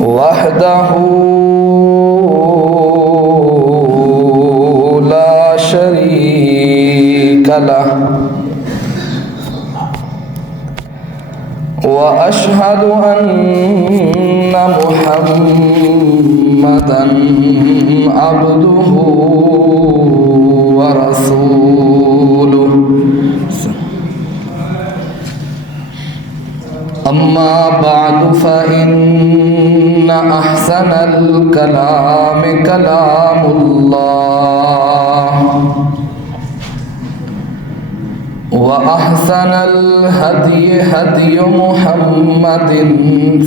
وحده لا شريك له وأشهد أن محمدًا عبده ورسوله أما بعد فإن أحسن الكلام كلام الله وأحسن الهدي هدي محمد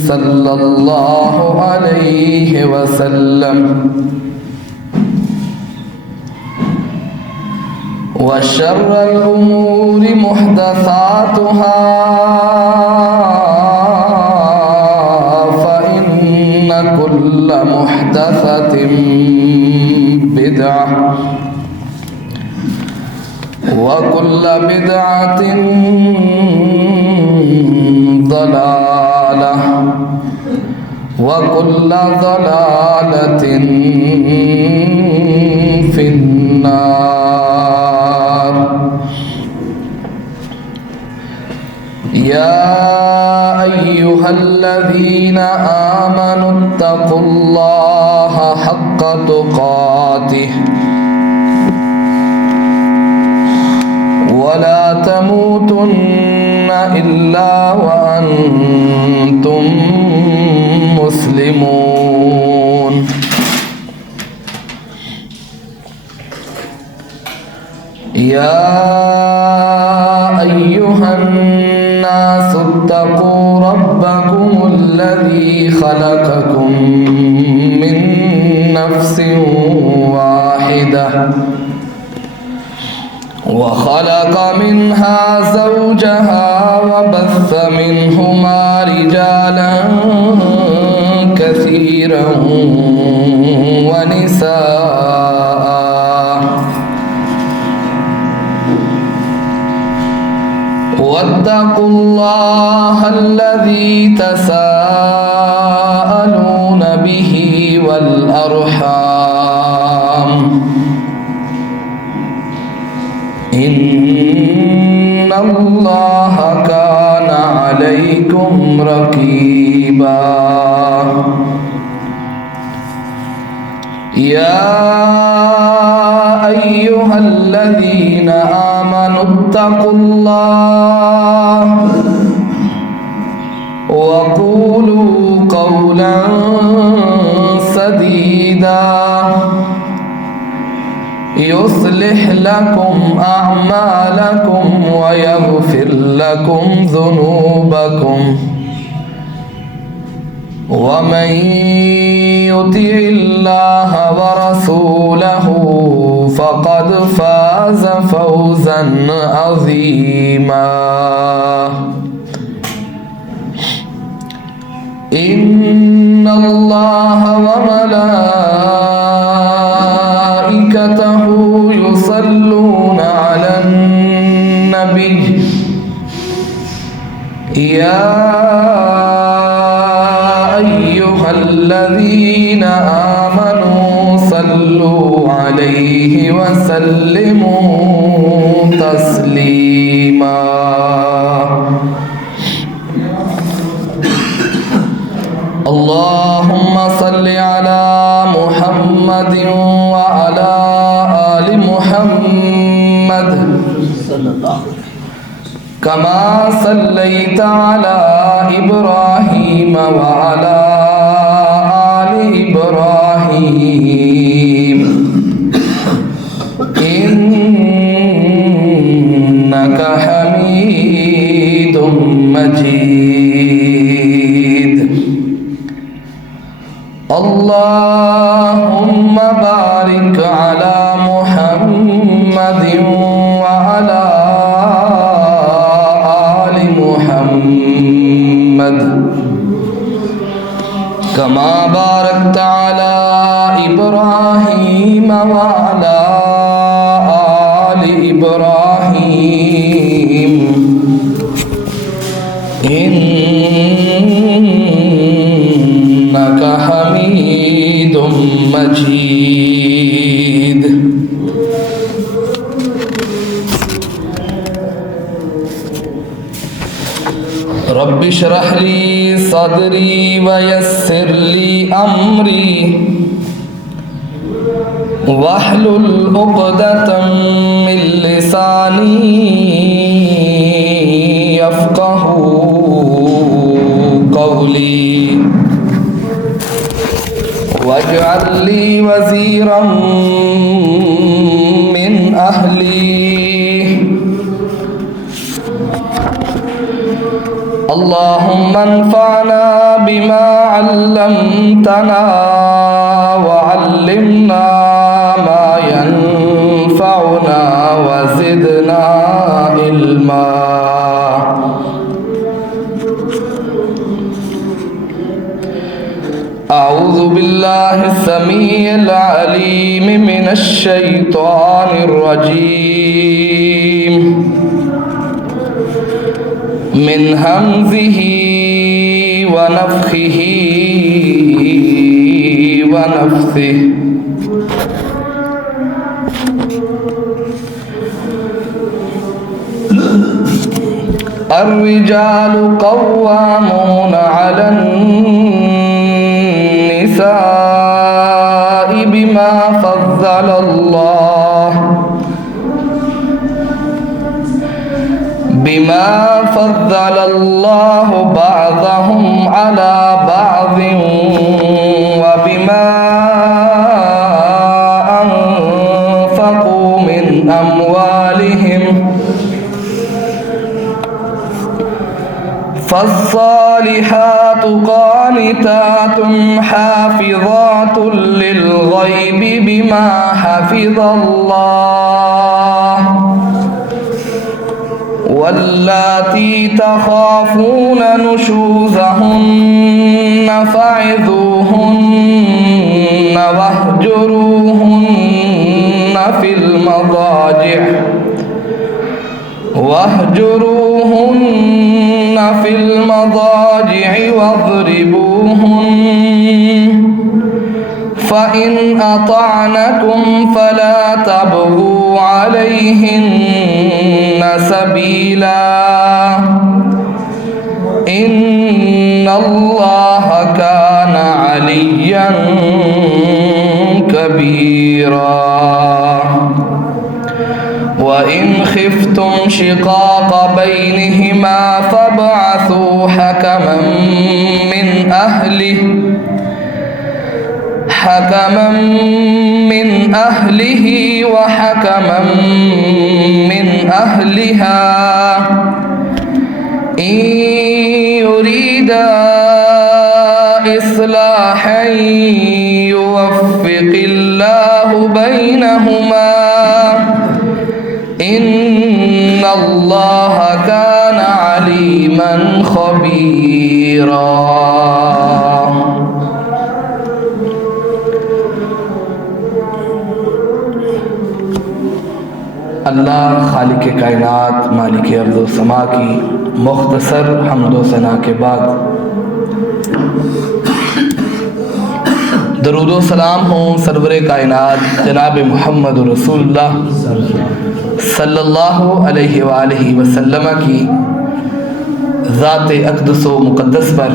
صلى الله عليه وسلم وشر الأمور محدثاتها فإن كل محدثة بدعة وكل بدعة ضلالة وكل ضلالة في النار. يا أيها الذين آمنوا اتقوا الله حق تقاته ولا تموتن إلا وأنتم مسلمون. يا أيها الناس اتقوا ربكم الذي خلقكم من نفس واحدة وخلق منها زوجها وبث منهما رجالا كثيرا ونساء واتقوا الله الذي تساءلون به والأرحام إن الله كان عليكم رقيبا. يا أيها الذين آمنوا اتقوا الله وقولوا قولا سديدا يصلح لكم أعمالكم ويغفر لكم ذنوبكم ومن يطع الله ورسوله فقد فاز فوزا عظيما. إن الله وملائكته يصلون على النبي يا أيها الذين آمنوا صلوا عليه وسلموا تسليما. اللهم صل على محمد وعلى آل محمد كما صليت على إبراهيم وعلى آل إبراهيم إنك حميد مجيد. اللهم بارك على محمد وعلى آل محمد كما باركت على إبراهيم وعلى آل إبراهيم إنك إنك حميد مجيد. رب اشرح لي صدري ويسر لي أمري واحلل عقدة من لساني يفقهوا قولي واجعل لي وزيرا من أهلي اللهم انفعنا بما علمتنا وعلمنا ما ينفعنا وزدنا علما. أعوذ بالله السميع العليم من الشيطان الرجيم من همزه ونفخه ونفثه. الرجال قوامون على النساء بما فضل الله بعضهم على بعض وبما أنفقوا من أموالهم فالصالحات قانتات حافظات للغيب بما حفظ الله واللاتي تخافون نشوزهن فعظوهن واهجروهن في المضاجع واضربوهن فإن أطعنكم فلا تبغوا عليهن سبيلا إن الله كان عليا كبيرا. وإن خفتم شقاق بينهما فابعثوا حكما من أهله وحكما من أهلها إن يريدا إصلاحا يوفق الله بينهما إن الله كان عليما خبيرا. اللہ خالق کائنات مالک ارض و سما کی مختصر حمد و ثنا کے بعد درود و سلام ہوں سرور کائنات جناب محمد رسول اللہ صلی اللہ علیہ وآلہ وسلم کی ذات اقدس و مقدس پر.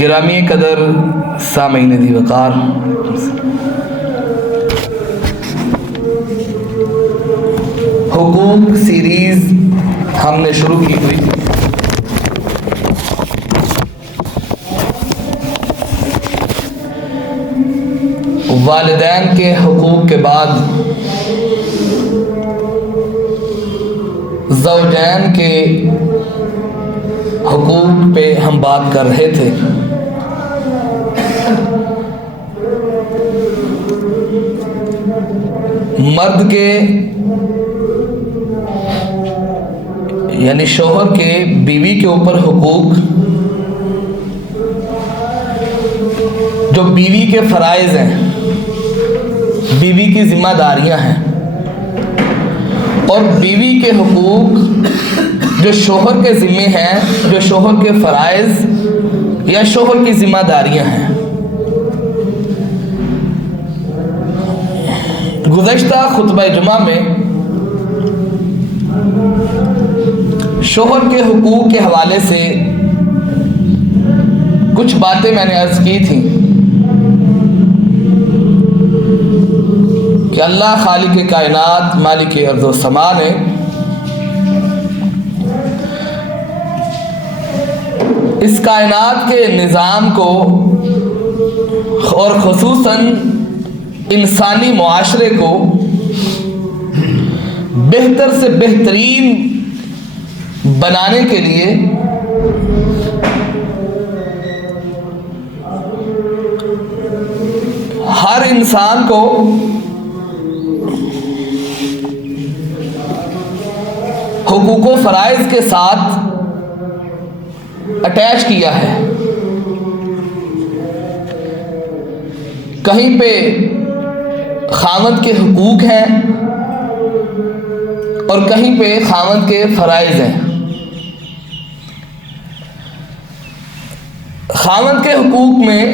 گرامی قدر سامعین دی وقار، حقوق سیریز ہم نے شروع کی ہوئی. والدین کے حقوق کے بعد زوجین کے حقوق پہ ہم بات کر رہے تھے. مرد کے یعنی شوہر کے بیوی کے اوپر حقوق، جو بیوی کے فرائض ہیں، بیوی کی ذمہ داریاں ہیں، اور بیوی کے حقوق جو شوہر کے ذمے ہیں، جو شوہر کے فرائض یا شوہر کی ذمہ داریاں ہیں۔ گزشتہ خطبہ جمعہ میں شوہر کے حقوق کے حوالے سے کچھ باتیں میں نے عرض کی تھیں کہ اللہ خالق کائنات، مالک ارض و سما نے اس کائنات کے نظام کو اور خصوصاً انسانی معاشرے کو بہتر سے بہترین بنانے کے لیے ہر انسان کو حقوق و فرائض کے ساتھ اٹیچ کیا ہے۔ کہیں پہ خاوند کے حقوق ہیں اور کہیں پہ خاوند کے فرائض ہیں۔ خاوند کے حقوق میں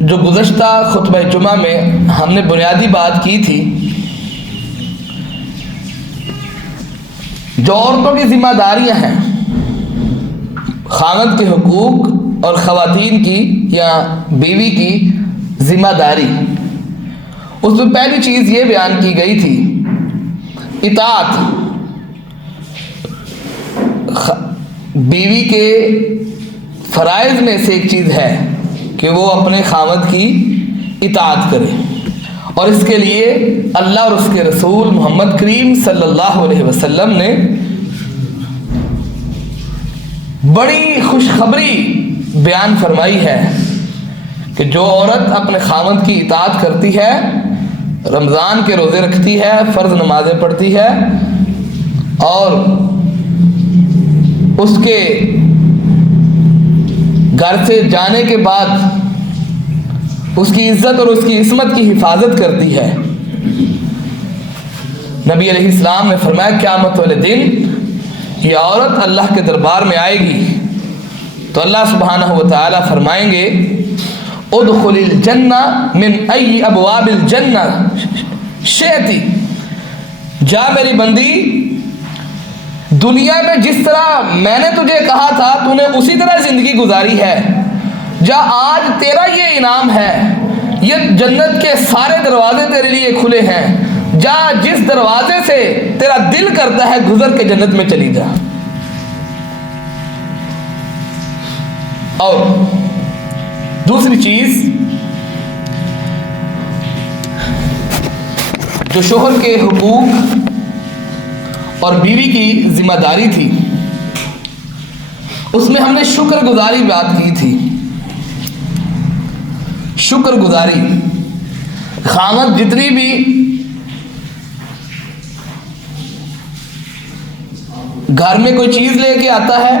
جو گزشتہ خطبہ جمعہ میں ہم نے بنیادی بات کی تھی، جو عورتوں کی ذمہ داریاں ہیں، خاوند کے حقوق اور خواتین کی یا بیوی کی ذمہ داری، اس میں پہلی چیز یہ بیان کی گئی تھی اطاعت۔ بیوی کے فرائض میں سے ایک چیز ہے کہ وہ اپنے خاوند کی اطاعت کرے، اور اس کے لیے اللہ اور اس کے رسول محمد کریم صلی اللہ علیہ وسلم نے بڑی خوشخبری بیان فرمائی ہے کہ جو عورت اپنے خاوند کی اطاعت کرتی ہے، رمضان کے روزے رکھتی ہے، فرض نمازیں پڑھتی ہے، اور اس کے گھر سے جانے کے بعد اس کی عزت اور اس کی عصمت کی حفاظت کرتی ہے، نبی علیہ السلام نے فرمایا قیامت والے دن یہ عورت اللہ کے دربار میں آئے گی تو اللہ سبحانہ و تعالی فرمائیں گے ادخل الجنہ من ای ابواب الجنہ شئتی، جا میری بندی، دنیا میں جس طرح میں نے تجھے کہا تھا تو نے اسی طرح زندگی گزاری ہے، جا آج تیرا یہ انعام ہے، یہ جنت کے سارے دروازے تیرے لیے کھلے ہیں، جا جس دروازے سے تیرا دل کرتا ہے گزر کے جنت میں چلی جا۔ اور دوسری چیز جو شوہر کے حقوق اور بیوی کی ذمہ داری تھی، اس میں ہم نے شکر گزاری بات کی تھی۔ شکر گزاری، خاوند جتنی بھی گھر میں کوئی چیز لے کے آتا ہے،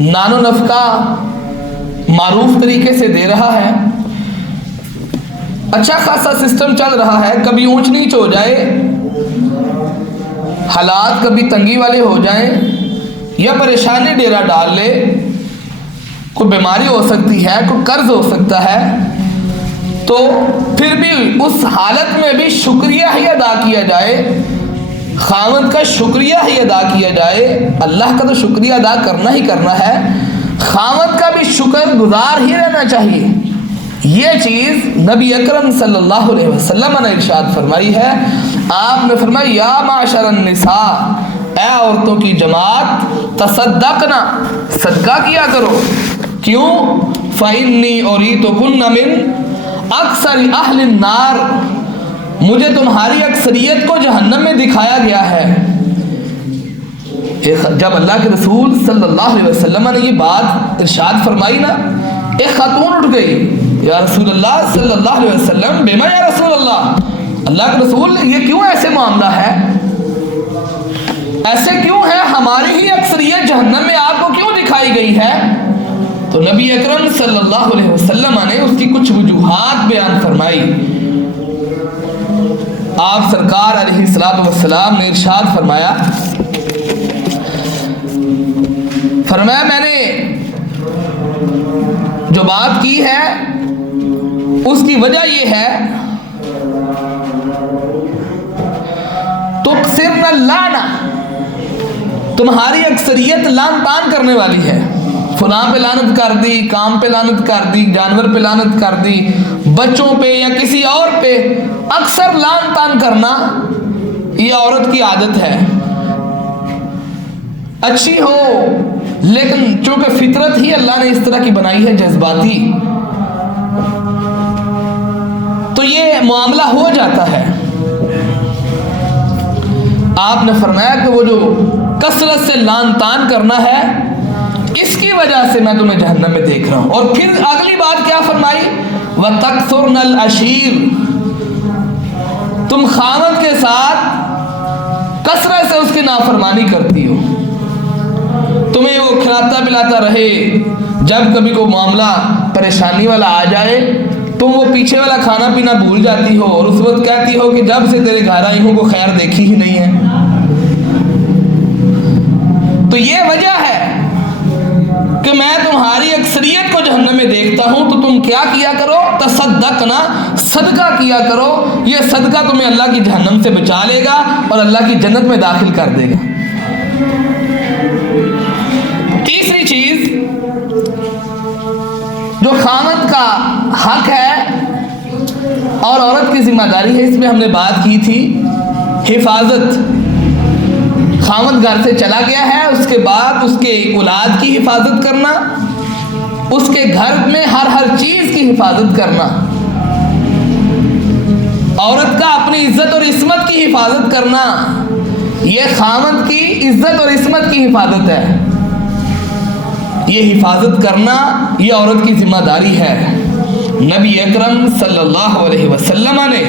نان و نفقہ معروف طریقے سے دے رہا ہے، اچھا خاصا سسٹم چل رہا ہے، کبھی اونچ نیچ ہو جائے، حالات کبھی تنگی والے ہو جائیں یا پریشانی ڈیرا ڈال لے، کوئی بیماری ہو سکتی ہے، کوئی قرض ہو سکتا ہے، تو پھر بھی اس حالت میں بھی شکریہ ہی ادا کیا جائے، خاوند کا شکریہ ہی ادا کیا جائے۔ اللہ کا تو شکریہ ادا کرنا ہی کرنا ہے، خاوند کا بھی شکر گزار ہی رہنا چاہیے۔ یہ چیز نبی اکرم صلی اللہ علیہ وسلم نے ارشاد فرمائی ہے۔ آپ نے فرمایا یا معاشر النساء، اے عورتوں کی جماعت، تصدقنا، صدقہ کیا کرو، کیوں؟ فإنی أُرِيتُكُنَّ مِنْ أَكْثَرِ أَهْلِ النَّارِ، مجھے تمہاری اکثریت کو جہنم میں دکھایا گیا ہے۔ جب اللہ کے رسول صلی اللہ علیہ وسلم نے یہ بات ارشاد فرمائی نا، ایک خاتون اٹھ گئی، یا رسول اللہ صلی اللہ علیہ وسلم، بما یا رسول اللہ کے رسول، یہ کیوں ایسے معاملہ ہے؟ ایسے کیوں ہے؟ ہماری ہی اکثریت جہنم میں آپ کو کیوں دکھائی گئی ہے؟ تو نبی اکرم صلی اللہ علیہ وسلم نے اس کی کچھ وجوہات بیان فرمائی۔ آپ سرکار علیہ الصلوۃ والسلام نے ارشاد فرمایا فرمایا میں نے جو بات کی ہے اس کی وجہ یہ ہے تکثرن اللعنہ، تمہاری اکثریت لعن طعن کرنے والی ہے، فلاں پہ لعنت کر دی، کام پہ لعنت کر دی، جانور پہ لعنت کر دی، بچوں پہ یا کسی اور پہ اکثر لعن طعن کرنا یہ عورت کی عادت ہے۔ اچھی ہو لیکن چونکہ فطرت ہی اللہ نے اس طرح کی بنائی ہے جذباتی، تو یہ معاملہ ہو جاتا ہے۔ آپ نے فرمایا کہ وہ جو کثرت سے لعن طعن کرنا ہے اس کی وجہ سے میں تمہیں جہنم میں دیکھ رہا ہوں۔ اور پھر اگلی بات کیا فرمائی؟ وَتَكْثُرْنَ الْعَشِيرَ، تم خاوند کے ساتھ کثرت سے اس کی نافرمانی کرتی ہو، تمہیں وہ کھلاتا پلاتا رہے، جب کبھی کوئی معاملہ پریشانی والا آ جائے تم وہ پیچھے والا کھانا پینا بھول جاتی ہو اور اس وقت کہتی ہو کہ جب سے تیرے گھر آئی ہوں کو خیر دیکھی ہی نہیں ہے۔ تو یہ وجہ ہے کہ میں تمہاری اکثریت کو جہنم میں دیکھتا ہوں، تو تم کیا کیا کرو؟ تصدقنا، صدقہ کیا کرو، یہ صدقہ تمہیں اللہ کی جہنم سے بچا لے گا اور اللہ کی جنت میں داخل کر دے گا۔ تیسری چیز جو خاوند کا حق ہے اور عورت کی ذمہ داری ہے، اس میں ہم نے بات کی تھی حفاظت۔ خاوند گھر سے چلا گیا ہے، اس کے بعد اس کے اولاد کی حفاظت کرنا، اس کے گھر میں ہر چیز کی حفاظت کرنا، عورت کا اپنی عزت اور عصمت کی حفاظت کرنا، یہ خاوند کی عزت اور عصمت کی حفاظت ہے۔ یہ حفاظت کرنا یہ عورت کی ذمہ داری ہے۔ نبی اکرم صلی اللہ علیہ وسلم نے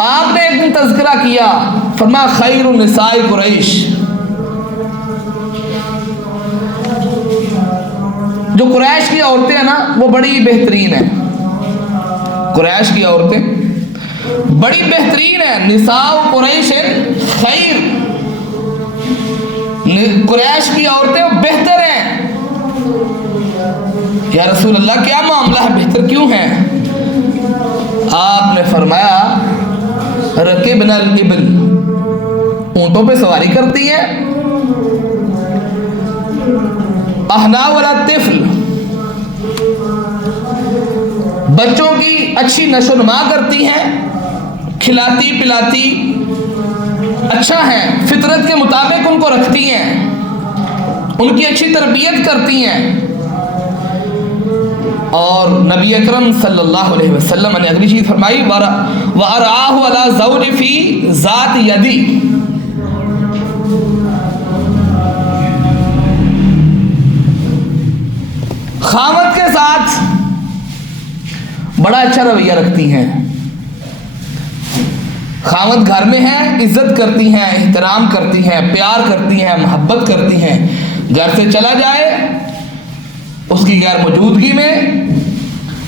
آپ نے ایک دن تذکرہ کیا، فرمایا خیر النساء قریش، جو قریش کی عورتیں ہیں نا وہ بڑی بہترین ہیں، قریش کی عورتیں بڑی بہترین ہیں، نساء قریش خیر، قریش کی عورتیں بہتر ہیں۔ یا رسول اللہ کیا معاملہ ہے، بہتر کیوں ہیں؟ آپ نے فرمایا رکبن الابل، اونٹوں پہ سواری کرتی ہیں، احنا ولا طفل، بچوں کی اچھی نشو نما کرتی ہیں، کھلاتی پلاتی اچھا ہے، فطرت کے مطابق ان کو رکھتی ہیں، ان کی اچھی تربیت کرتی ہیں۔ اور نبی اکرم صلی اللہ علیہ وسلم نے اگلی چیز فرمائی وَأَرْعَاهُ عَلَى زَوْجِ فِي ذَاتِ يَدِي، خاوند کے ساتھ بڑا اچھا رویہ رکھتی ہیں، خاوند گھر میں ہے عزت کرتی ہیں، احترام کرتی ہیں، پیار کرتی ہیں، محبت کرتی ہیں، گھر سے چلا جائے اس کی غیر موجودگی میں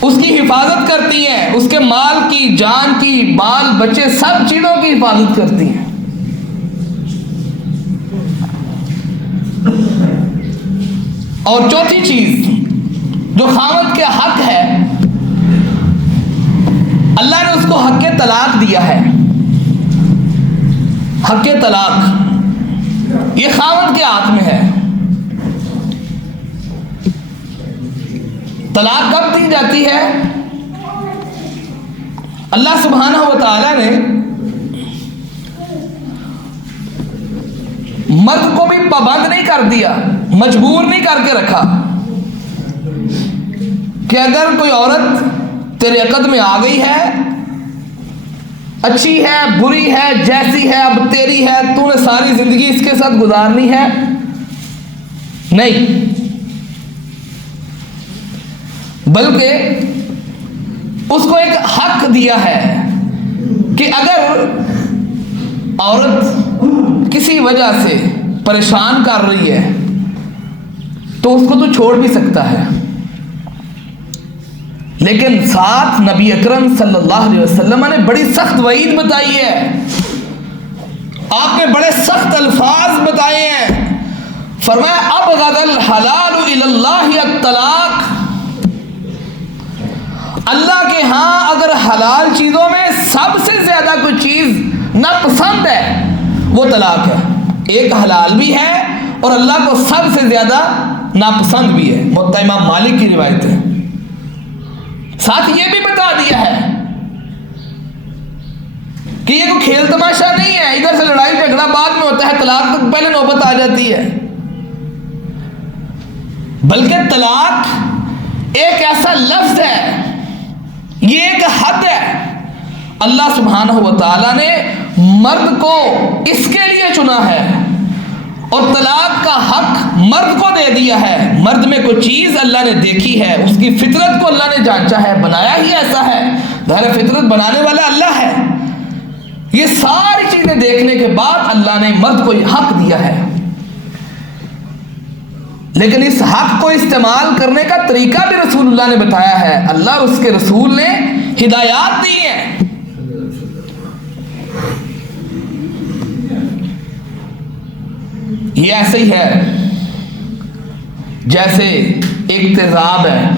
اس کی حفاظت کرتی ہیں، اس کے مال کی، جان کی، بال بچے سب چیزوں کی حفاظت کرتی ہیں۔ اور چوتھی چیز جو خاوند کے حق ہے، اللہ نے اس کو حق طلاق دیا ہے۔ حق طلاق یہ خاوند کے ہاتھ میں ہے۔ طلاق کب دی جاتی ہے؟ اللہ سبحانہ و تعالی نے مرد کو بھی پابند نہیں کر دیا، مجبور نہیں کر کے رکھا کہ اگر کوئی عورت تیرے عقد میں آ گئی ہے، اچھی ہے بری ہے جیسی ہے اب تیری ہے، تو نے ساری زندگی اس کے ساتھ گزارنی ہے، نہیں، بلکہ اس کو ایک حق دیا ہے کہ اگر عورت کسی وجہ سے پریشان کر رہی ہے تو اس کو تو چھوڑ بھی سکتا ہے، لیکن ساتھ نبی اکرم صلی اللہ علیہ وسلم نے بڑی سخت وعید بتائی ہے، آپ نے بڑے سخت الفاظ بتائے ہیں فرمایا ابغض الحلال الی اللہ الطلاق، اللہ کے ہاں اگر حلال چیزوں میں سب سے زیادہ کوئی چیز ناپسند ہے وہ طلاق ہے۔ ایک حلال بھی ہے اور اللہ کو سب سے زیادہ ناپسند بھی ہے، موطا امام مالک کی روایت ہے۔ ساتھ یہ بھی بتا دیا ہے کہ یہ کوئی کھیل تماشا نہیں ہے، ادھر سے لڑائی جھگڑا بعد میں ہوتا ہے، طلاق تک پہلے نوبت آ جاتی ہے، بلکہ طلاق ایک ایسا لفظ ہے، یہ ایک حد ہے۔ اللہ سبحانہ و تعالیٰ نے مرد کو اس کے لیے چنا ہے اور طلاق کا حق مرد کو دے دیا ہے۔ مرد میں کوئی چیز اللہ نے دیکھی ہے، اس کی فطرت کو اللہ نے جانچا ہے، بنایا ہی ایسا ہے، ظاہر فطرت بنانے والا اللہ ہے۔ یہ ساری چیزیں دیکھنے کے بعد اللہ نے مرد کو یہ حق دیا ہے، لیکن اس حق کو استعمال کرنے کا طریقہ بھی رسول اللہ نے بتایا ہے، اللہ اور اس کے رسول نے ہدایات دی ہیں۔ یہ ایسے ہی ہے جیسے ایک تیزاب ہے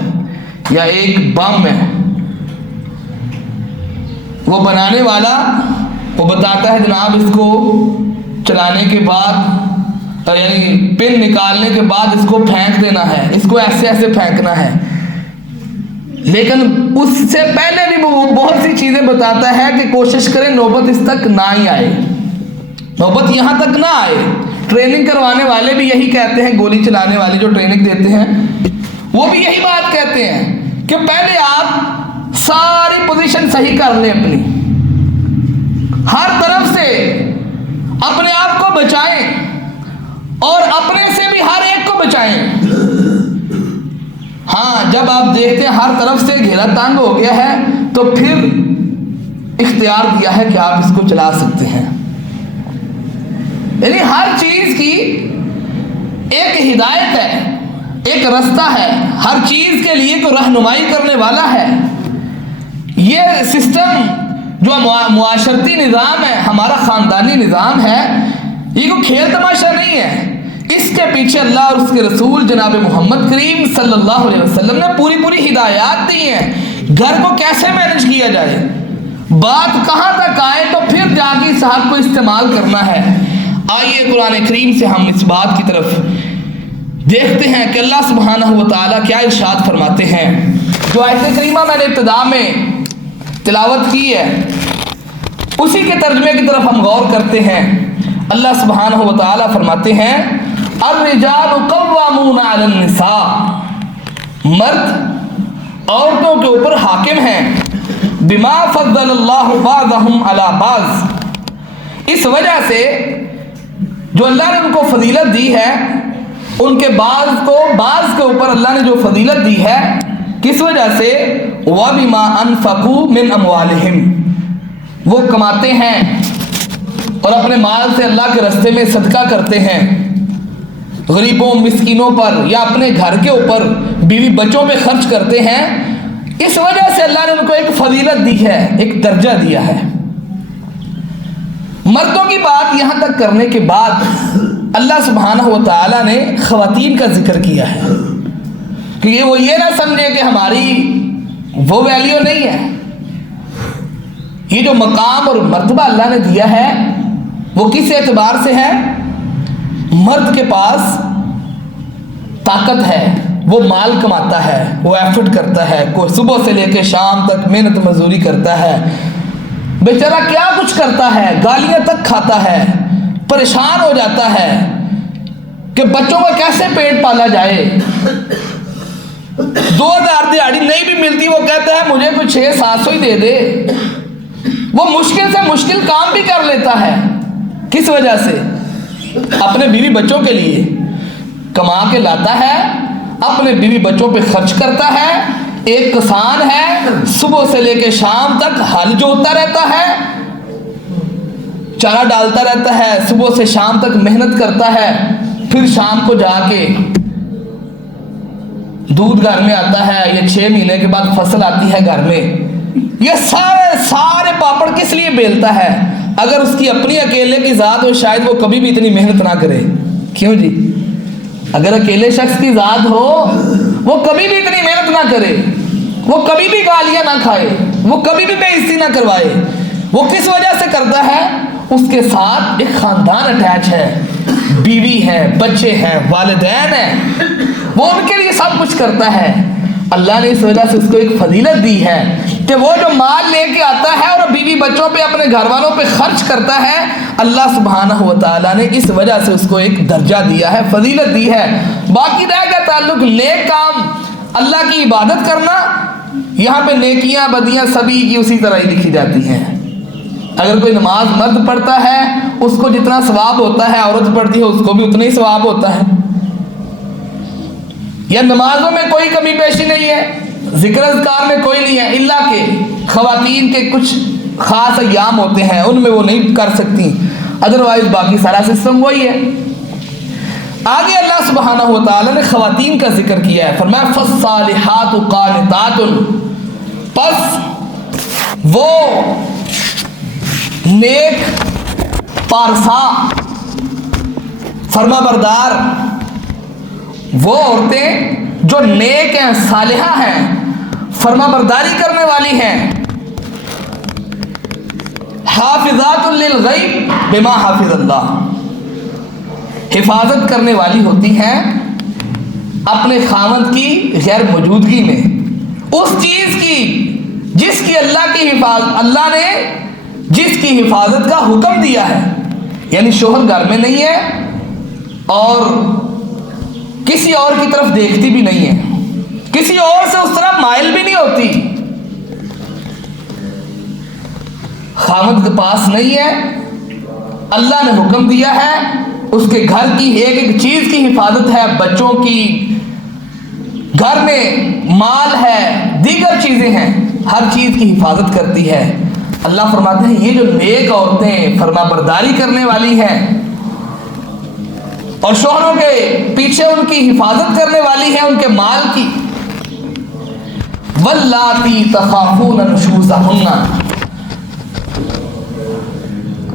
یا ایک بم ہے، وہ بنانے والا وہ بتاتا ہے جناب اس کو چلانے کے بعد، یعنی پن نکالنے کے بعد اس کو پھینک دینا ہے، اس کو ایسے ایسے پھینکنا ہے، لیکن اس سے پہلے بھی وہ بہت سی چیزیں بتاتا ہے کہ کوشش کریں نوبت اس تک نہ ہی آئے، نوبت یہاں تک نہ آئے۔ ٹریننگ کروانے والے بھی یہی کہتے ہیں، گولی چلانے والے جو ٹریننگ دیتے ہیں وہ بھی یہی بات کہتے ہیں کہ پہلے آپ ساری پوزیشن صحیح کر لیں، اپنی ہر طرف سے اپنے آپ کو بچائیں اور اپنے سے بھی ہر ایک کو بچائیں۔ ہاں جب آپ دیکھتے ہیں ہر طرف سے گھیرا تنگ ہو گیا ہے تو پھر اختیار دیا ہے کہ آپ اس کو چلا سکتے ہیں۔ یعنی ہر چیز کی ایک ہدایت ہے، ایک رستہ ہے، ہر چیز کے لیے کوئی رہنمائی کرنے والا ہے۔ یہ سسٹم جو معاشرتی نظام ہے، ہمارا خاندانی نظام ہے، یہ کوئی کھیل تماشا نہیں ہے، اس کے پیچھے اللہ اور اس کے رسول جناب محمد کریم صلی اللہ علیہ وسلم نے پوری پوری ہدایات دی ہیں، گھر کو کیسے مینج کیا جائے، بات کہاں تک آئے تو پھر جا کے اس حق کو استعمال کرنا ہے۔ آئیے قرآن کریم سے ہم اس بات کی طرف دیکھتے ہیں کہ اللہ سبحانہ و تعالیٰ کیا ارشاد فرماتے ہیں۔ جو آیت کریمہ میں نے ابتدا میں تلاوت کی ہے اسی کے ترجمے کی طرف ہم غور کرتے ہیں۔ اللہ سبحانہ و تعالیٰ فرماتے ہیں الرجال قوامون علی النساء، مرد عورتوں کے اوپر حاکم ہیں، بما فضل اللہ بعضهم علی بعض، اس وجہ سے جو اللہ نے ان کو فضیلت دی ہے، ان کے بعض کے اوپر اللہ نے جو فضیلت دی ہے، کس وجہ سے؟ وَبِمَا أَنفَقُوا مِنْ أَمْوَالِهِمْ، وہ کماتے ہیں اور اپنے مال سے اللہ کے راستے میں صدقہ کرتے ہیں، غریبوں مسکینوں پر یا اپنے گھر کے اوپر بیوی بچوں پہ خرچ کرتے ہیں، اس وجہ سے اللہ نے ان کو ایک فضیلت دی ہے، ایک درجہ دیا ہے۔ مردوں کی بات یہاں تک کرنے کے بعد اللہ سبحانہ و تعالیٰ نے خواتین کا ذکر کیا ہے کہ وہ یہ نہ سمجھے کہ ہماری وہ ویلیو نہیں ہے۔ یہ جو مقام اور مرتبہ اللہ نے دیا ہے وہ کس اعتبار سے ہے؟ مرد کے پاس طاقت ہے، وہ مال کماتا ہے، وہ ایفرٹ کرتا ہے، کوئی صبح سے لے کے شام تک محنت مزدوری کرتا ہے، بیچارہ کیا کچھ کرتا ہے، گالیاں تک کھاتا ہے، پریشان ہو جاتا ہے کہ بچوں کا کیسے پیٹ پالا جائے، 2000 دیہاڑی نہیں بھی ملتی، وہ کہتا ہے مجھے کوئی 600-700 ہی دے دے۔ وہ مشکل سے مشکل کام بھی کر لیتا ہے، کس وجہ سے؟ اپنے بیوی بچوں کے لیے کما کے لاتا ہے، اپنے بیوی بچوں پہ خرچ کرتا ہے، ایک کسان ہے، صبح سے لے کے شام تک ہل جوتتا رہتا ہے، چارہ ڈالتا رہتا ہے، صبح سے شام تک محنت کرتا ہے، پھر شام کو جا کے دودھ گھر میں آتا ہے، یہ 6 مہینے کے بعد فصل آتی ہے گھر میں، یہ سارے پاپڑ کس لیے بیلتا ہے؟ اگر اس کی اپنی اکیلے کی ذات ہو شاید وہ کبھی بھی اتنی محنت نہ کرے۔ کیوں جی؟ اگر اکیلے شخص کی ذات ہو وہ کبھی بھی اتنی محنت نہ کرے، وہ کبھی بھی گالیاں نہ کھائے، وہ کبھی بھی بے عزتی نہ کروائے، وہ کس وجہ سے کرتا ہے؟ اس کے ساتھ ایک خاندان اٹیچ ہے، بیوی ہے، بچے ہیں، والدین ہیں، وہ ان کے لیے سب کچھ کرتا ہے۔ اللہ نے اس وجہ سے اس کو ایک فضیلت دی ہے کہ وہ جو مال لے کے آتا ہے اور بیوی بچوں پہ، اپنے گھر والوں پہ خرچ کرتا ہے، اللہ سبحانہ و تعالیٰ نے اس وجہ سے اس کو ایک درجہ دیا ہے، فضیلت دی ہے۔ باقی رہ گیا تعلق نیک کام، اللہ کی عبادت کرنا، یہاں پہ نیکیاں بدیاں سبھی کی اسی طرح ہی لکھی جاتی ہیں۔ اگر کوئی نماز مرد پڑھتا ہے اس کو جتنا ثواب ہوتا ہے عورت پڑھتی ہے اس کو بھی اتنا ہی ثواب ہوتا ہے۔ یا نمازوں میں کوئی کمی پیشی نہیں ہے، ذکر اذکار میں کوئی نہیں ہے، اللہ کے خواتین کے کچھ خاص ایام ہوتے ہیں ان میں وہ نہیں کر سکتی، ادروائز باقی سارا سسٹم وہی ہے۔ آگے اللہ سبحانہ و تعالیٰ نے خواتین کا ذکر کیا ہے، فرمایا فالصالحات قانتات، پس وہ نیک پارسا فرما بردار وہ عورتیں جو نیک ہیں، صالحہ ہیں، فرما برداری کرنے والی ہیں، حافظات للغیب بما حافظ اللہ، حفاظت کرنے والی ہوتی ہیں اپنے خاوند کی غیر موجودگی میں اس چیز کی جس کی اللہ نے جس کی حفاظت کا حکم دیا ہے۔ یعنی شوہر گھر میں نہیں ہے اور کسی اور کی طرف دیکھتی بھی نہیں ہے، کسی اور سے اس طرح مائل بھی نہیں ہوتی، خاوند کے پاس نہیں ہے، اللہ نے حکم دیا ہے اس کے گھر کی ایک ایک چیز کی حفاظت ہے، بچوں کی، گھر میں مال ہے، دیگر چیزیں ہیں، ہر چیز کی حفاظت کرتی ہے۔ اللہ فرماتے ہیں یہ جو نیک عورتیں فرما برداری کرنے والی ہیں اور شوہروں کے پیچھے ان کی حفاظت کرنے والی ہیں ان کے مال کی، واللاتی تخافون نشوزہن،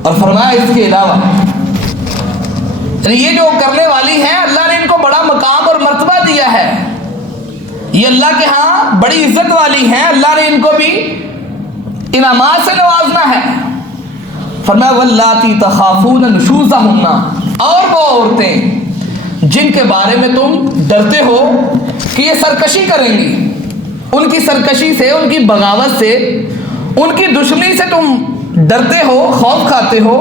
اور فرمایا اس کے علاوہ یہ جو کرنے والی ہیں اللہ نے ان کو بڑا مقام اور مرتبہ دیا ہے، یہ اللہ کے ہاں بڑی عزت والی ہیں، اللہ نے ان کو بھی انعامات سے نوازنا ہے۔ فرمایا واللاتی تخافون نشوزہن، اور وہ عورتیں جن کے بارے میں تم ڈرتے ہو کہ یہ سرکشی کریں گی، ان کی سرکشی سے، ان کی بغاوت سے، ان کی دشمنی سے تم ڈرتے ہو، خوف کھاتے ہو،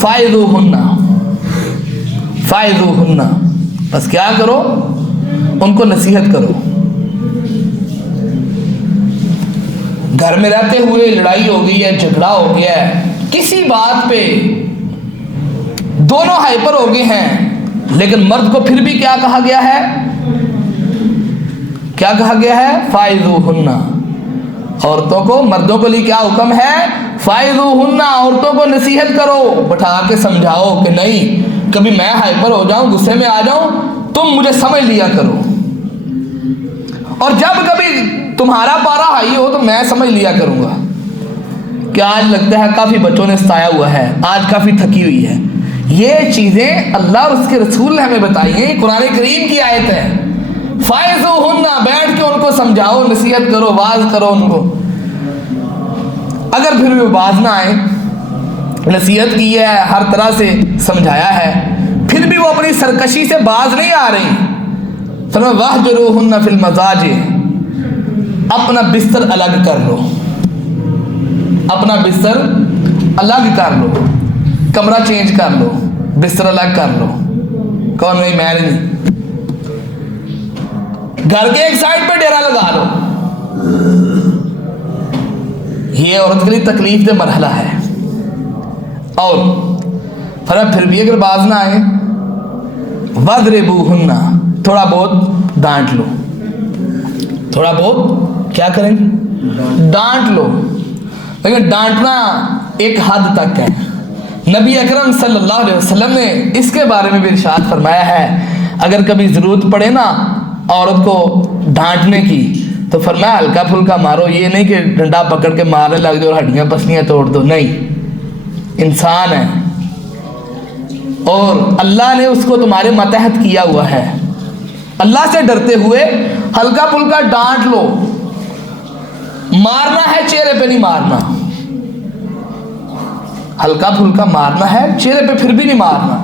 فائذوہن، فائذوہن، بس کیا کرو؟ ان کو نصیحت کرو۔ گھر میں رہتے ہوئے لڑائی ہو گئی ہے، جھگڑا ہو گیا ہے، کسی بات پہ دونوں ہائپر ہو گئے ہیں، لیکن مرد کو پھر بھی کیا کہا گیا ہے؟ کیا کہا گیا ہے؟ فائذوہن، عورتوں کو، مردوں کو لیے کیا حکم ہے؟ فائذوہن، عورتوں کو نصیحت کرو، بٹھا کے سمجھاؤ کہ نہیں، کبھی میں ہائپر ہو جاؤں، غصے میں آ جاؤں، تم مجھے سمجھ لیا کرو، اور جب کبھی تمہارا پارا ہائی ہو تو میں سمجھ لیا کروں گا کہ آج لگتا ہے کافی بچوں نے ستایا ہوا ہے، آج کافی تھکی ہوئی ہے۔ یہ چیزیں اللہ اور اس کے رسول نے ہمیں بتائی ہیں، یہ قرآن کریم کی آیت ہے۔ فائزوہن، بیٹھ کے ان کو سمجھاؤ، نصیحت کرو، واعظ کرو ان کو۔ اگر پھر بھی باز نہ آئے، نصیحت کی ہے، ہر طرح سے سمجھایا ہے، پھر بھی وہ اپنی سرکشی سے باز نہیں آ رہی، فرمایا واہجروہن فی المضاجع، اپنا بستر الگ کر لو، اپنا بستر الگ کر لو، کمرہ چینج کر لو، بستر الگ کر لو۔ کون؟ نہیں، میں نہیں، گھر کے ایک سائڈ پہ ڈیرا لگا لو۔ یہ عورت کے لیے تکلیف دہ مرحلہ ہے۔ اور پھر بھی اگر باز نہ آئے، وَاضْرِبُوهُنَّ، تھوڑا بہت ڈانٹ لو، تھوڑا بہت کیا کریں؟ ڈانٹ لو، لیکن ڈانٹنا ایک حد تک ہے۔ نبی اکرم صلی اللہ علیہ وسلم نے اس کے بارے میں بھی ارشاد فرمایا ہے، اگر کبھی ضرورت پڑے نا عورت کو ڈانٹنے کی تو فرمایا ہلکا پھلکا مارو، یہ نہیں کہ ڈنڈا پکڑ کے مارنے لگ جاؤ اور ہڈیاں پسلیاں توڑ دو، نہیں، انسان ہے، اور اللہ نے اس کو تمہارے ماتحت کیا ہوا ہے، اللہ سے ڈرتے ہوئے ہلکا پھلکا ڈانٹ لو، مارنا ہے چہرے پہ نہیں مارنا، ہلکا پھلکا مارنا ہے چہرے پہ، پھر بھی نہیں مارنا۔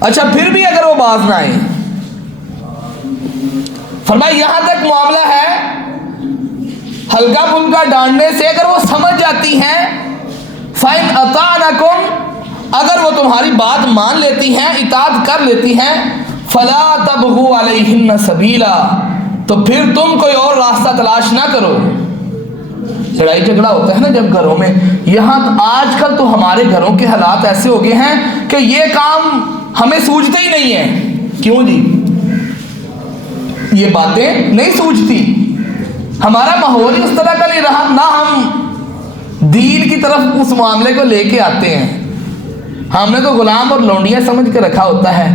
اچھا پھر بھی اگر وہ باز نہ آئے، فرمایا یہاں تک معاملہ ہے، ہلکا پھلکا ڈانٹنے سے اگر وہ سمجھ جاتی ہیں، فَإِنْ أَطَعْنَكُمْ، اگر وہ تمہاری بات مان لیتی ہیں، اطاعت کر لیتی ہیں، فَلَا تَبْغُوا عَلَيْهِنَّ سَبِيلًا، تو پھر تم کوئی اور راستہ تلاش نہ کرو۔ لڑائی جھگڑا ہوتا ہے نا جب گھروں میں، یہاں آج کل تو ہمارے گھروں کے حالات ایسے ہو گئے ہیں کہ یہ کام ہمیں سوچتے ہی نہیں ہے۔ کیوں جی؟ یہ باتیں نہیں سوچتی، ہمارا ماحول ہی اس طرح کا نہیں رہا، نہ ہم دین کی طرف اس معاملے کو لے کے آتے ہیں۔ ہم نے تو غلام اور لونڈیاں سمجھ کے رکھا ہوتا ہے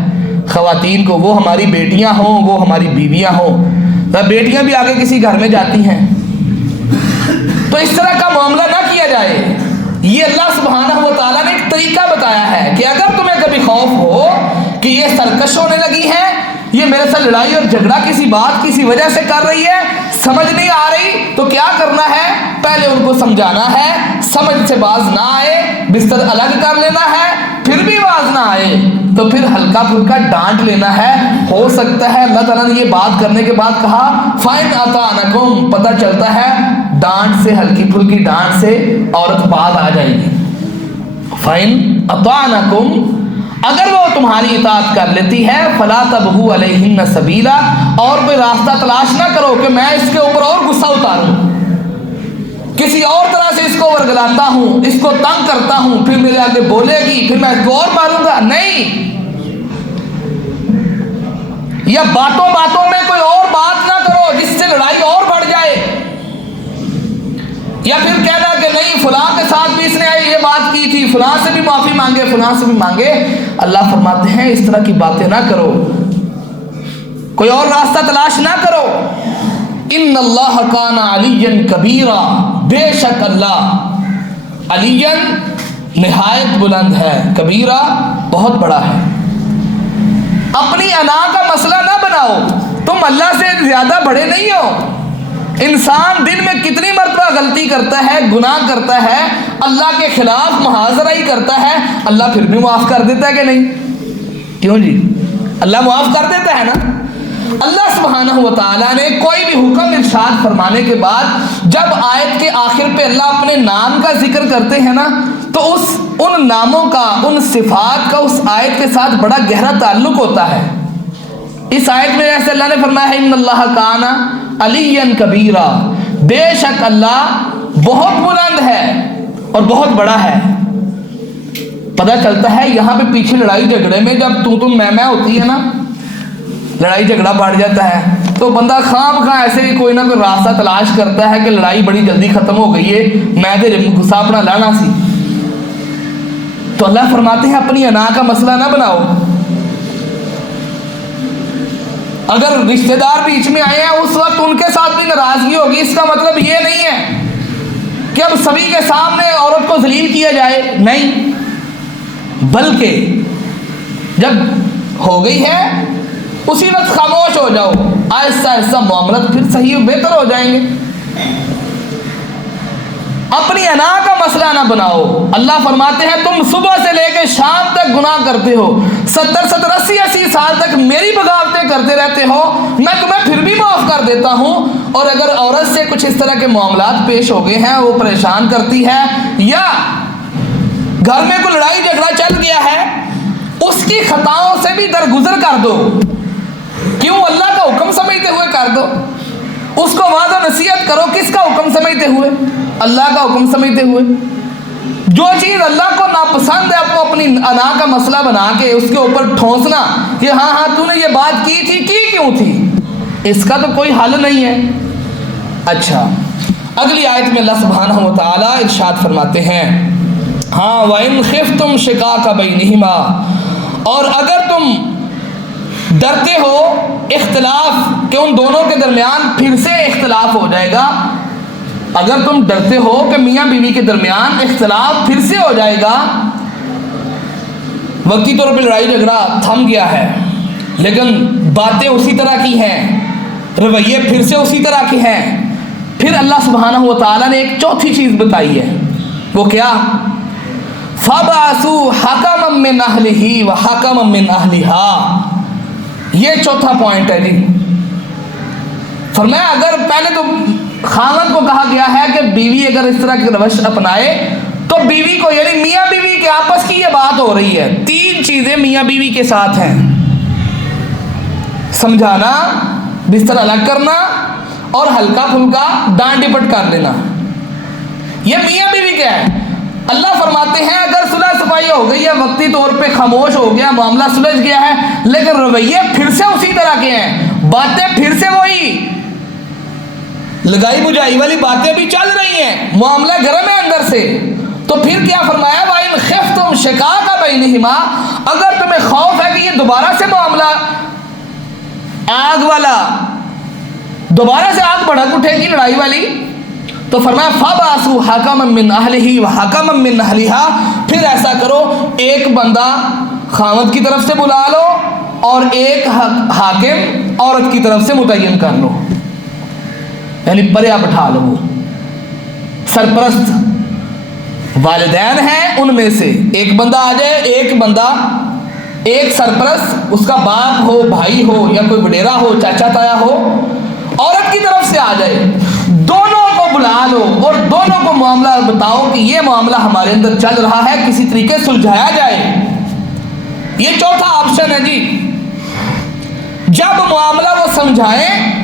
خواتین کو، وہ ہماری بیٹیاں ہوں، وہ ہماری بیویاں ہوں، بیٹیاں بھی آگے کسی گھر میں جاتی ہیں، تو اس طرح کا معاملہ نہ کیا جائے۔ یہ اللہ سبحانہ و تعالیٰ نے ایک طریقہ بتایا ہے کہ اگر تمہیں کبھی خوف ہو کہ یہ سرکش ہونے لگی ہے، یہ میرے ساتھ لڑائی اور جھگڑا کسی بات کسی وجہ سے کر رہی ہے، سمجھ نہیں آ رہی، تو کیا کرنا ہے؟ پہلے ان کو سمجھانا ہے، سمجھ سے باز نہ آئے بستر الگ کر لینا ہے، پھر بھی باز نہ آئے تو پھر ہلکا پھلکا ڈانٹ لینا ہے۔ ہو سکتا ہے اللہ تعالیٰ نے یہ بات کرنے کے بعد کہا فَإِنْ أَطَعْنَكُمْ، پتہ چلتا ہے ڈانٹ سے، ہلکی پھلکی ڈانٹ سے عورت باز آ جائے گی۔ فَإِنْ أَطَعْنَكُمْ، اگر وہ تمہاری اطاعت کر لیتی ہے، فَلَا تَبْغُوا عَلَيْهِنَّ سَبِيلًا، اور کوئی راستہ تلاش نہ کرو کہ میں اس کے اوپر اور غصہ اتاروں، کسی اور طرح سے اس کو ورگلاتا ہوں، اس کو تنگ کرتا ہوں، پھر میرے آگے بولے گی، پھر میں اس کو اور ماروں گا، نہیں۔ یا باتوں باتوں میں کوئی اور بات نہ کرو جس سے لڑائی اور بڑھ جائے، یا پھر کہنا کہ نہیں فلاں کے ساتھ بھی اس نے یہ بات کی تھی، فلاں سے بھی معافی مانگے، فلاں سے بھی مانگے۔ اللہ فرماتے ہیں اس طرح کی باتیں نہ کرو، کوئی اور راستہ تلاش نہ کرو۔ ان اللہ کان علیٰ کبیرا، بے شک اللہ علیٰ نہایت بلند ہے، کبیرہ بہت بڑا ہے۔ اپنی انا کا مسئلہ نہ بناؤ، تم اللہ سے زیادہ بڑے نہیں ہو۔ انسان دن میں کتنی مرتبہ غلطی کرتا ہے، گناہ کرتا ہے، اللہ کے خلاف محاذرہ ہی کرتا ہے، اللہ پھر بھی معاف کر دیتا ہے کہ نہیں؟ کیوں جی؟ اللہ معاف کر دیتا ہے نا۔ اللہ سبحانہ و تعالیٰ نے کوئی بھی حکم ارشاد فرمانے کے بعد جب آیت کے آخر پہ اللہ اپنے نام کا ذکر کرتے ہیں نا، تو ان ناموں کا، ان صفات کا اس آیت کے ساتھ بڑا گہرا تعلق ہوتا ہے۔ اس آیت میں جیسے اللہ نے فرمایا ہے ان اللہ کان علیٰ کبیرا، بے شک اللہ بہت بلند ہے اور بہت بڑا ہے۔ پتہ چلتا ہے یہاں پہ پیچھے لڑائی جھگڑے میں جب تم میں ہوتی ہے نا، لڑائی جھگڑا بڑھ جاتا ہے تو بندہ خام خواہ ایسے ہی کوئی نہ کوئی راستہ تلاش کرتا ہے کہ لڑائی بڑی جلدی ختم ہو گئی ہے، میں دے غصہ اپنا لانا سی۔ تو اللہ فرماتے ہیں اپنی انا کا مسئلہ نہ بناؤ۔ اگر رشتہ دار بیچ میں آئے ہیں اس وقت ان کے ساتھ بھی ناراضگی ہوگی، اس کا مطلب یہ نہیں ہے کہ اب سبھی کے سامنے عورت کو ذلیل کیا جائے، نہیں، بلکہ جب ہو گئی ہے اسی وقت خاموش ہو جاؤ، آہستہ آہستہ معاملات پھر صحیح بہتر ہو جائیں گے۔ اپنی انا کا مسئلہ نہ بناؤ۔ اللہ فرماتے ہیں تم صبح سے لے کے شام تک گناہ کرتے ہو، 70 80 سال تک میری بغاوتیں کرتے رہتے ہو، میں تمہیں پھر بھی معاف کر دیتا ہوں۔ اور اگر عورت سے کچھ اس طرح کے معاملات پیش ہو گئے ہیں، وہ پریشان کرتی ہے یا گھر میں کوئی لڑائی جھگڑا چل گیا ہے، اس کی خطاؤں سے بھی درگزر کر دو۔ کیوں؟ اللہ کا حکم سمجھتے ہوئے کر دو، اس کو وعظ و نصیحت کرو، کس کا حکم سمجھتے ہوئے؟ اللہ کا حکم سمجھتے ہوئے۔ جو چیز اللہ کو ناپسند ہے وہ اپنی انا کا مسئلہ بنا کے اس کے اوپر ٹھونسنا کہ ہاں تو نے یہ بات کی تھی، کی کیوں تھی؟ اس کا تو کوئی حل نہیں ہے۔ اچھا، اگلی آیت میں اللہ سبحانہ و تعالیٰ ارشاد فرماتے ہیں ہاں وَإِنْ خِفْتُمْ شِقَاقَ بَيْنِهِمَا، اور اگر تم ڈرتے ہو اختلاف کہ ان دونوں کے درمیان پھر سے اختلاف ہو جائے گا، اگر تم ڈرتے ہو کہ میاں بیوی کے درمیان اختلاف پھر سے ہو جائے گا، وقتی طور پہ لڑائی جھگڑا تھم گیا ہے، لیکن باتیں اسی طرح کی ہیں، رویے پھر سے اسی طرح کے ہیں، پھر اللہ سبحانہ و تعالیٰ نے ایک چوتھی چیز بتائی ہے، وہ کیا؟ فَبَعَثُوا حَكَمًا مِّنْ أَهْلِهِ وَحَكَمًا مِّنْ أَهْلِهَا، یہ چوتھا پوائنٹ ہے جی۔ فرمایا اگر پہلے تو خاوند کو کہا گیا ہے کہ بیوی اگر اس طرح کی روش اپنائے تو بیوی کو، یعنی میاں بیوی کے آپس کی یہ بات ہو رہی ہے، تین چیزیں میاں بیوی کے ساتھ ہیں: سمجھانا، بستر الگ کرنا، اور ہلکا پھلکا ڈانٹ ڈپٹ کر لینا۔ یہ میاں بیوی کیا ہے؟ اللہ فرماتے ہیں اگر صلح صفائی ہو گئی ہے، وقتی طور پہ خاموش ہو گیا، معاملہ سلجھ گیا ہے، لیکن رویے پھر سے اسی طرح کے ہیں، باتیں پھر سے وہی لگائی بجائی والی باتیں بھی چل رہی ہیں، معاملہ گرم ہے اندر سے، تو پھر کیا فرمایا؟ وَإِنْ خِفْتُمْ شِقَاقَ بَيْنِهِمَا، اگر تمہیں خوف ہے کہ یہ دوبارہ سے معاملہ آگ والا، دوبارہ سے آگ بھڑک اٹھے گی لڑائی والی، تو فرمایا فَبَعَثُوا حَكَمًا مِّنْ أَهْلِهِ وَحَكَمًا مِّنْ أَهْلِهَا، پھر ایسا کرو ایک بندہ خاوند کی طرف سے بلا لو اور ایک حاکم عورت کی طرف سے متعین کر لو، یعنی بریا بٹھا لو، وہ سرپرست والدین ہیں ان میں سے ایک بندہ آ جائے، ایک بندہ، ایک سرپرست، اس کا باپ ہو، بھائی ہو، یا کوئی وڈیرا ہو، چاچا تایا ہو، عورت کی طرف سے آ جائے، دونوں کو بلا لو اور دونوں کو معاملہ بتاؤ کہ یہ معاملہ ہمارے اندر چل رہا ہے، کسی طریقے سلجھایا جائے۔ یہ چوتھا آپشن ہے جی۔ جب معاملہ وہ سمجھائیں،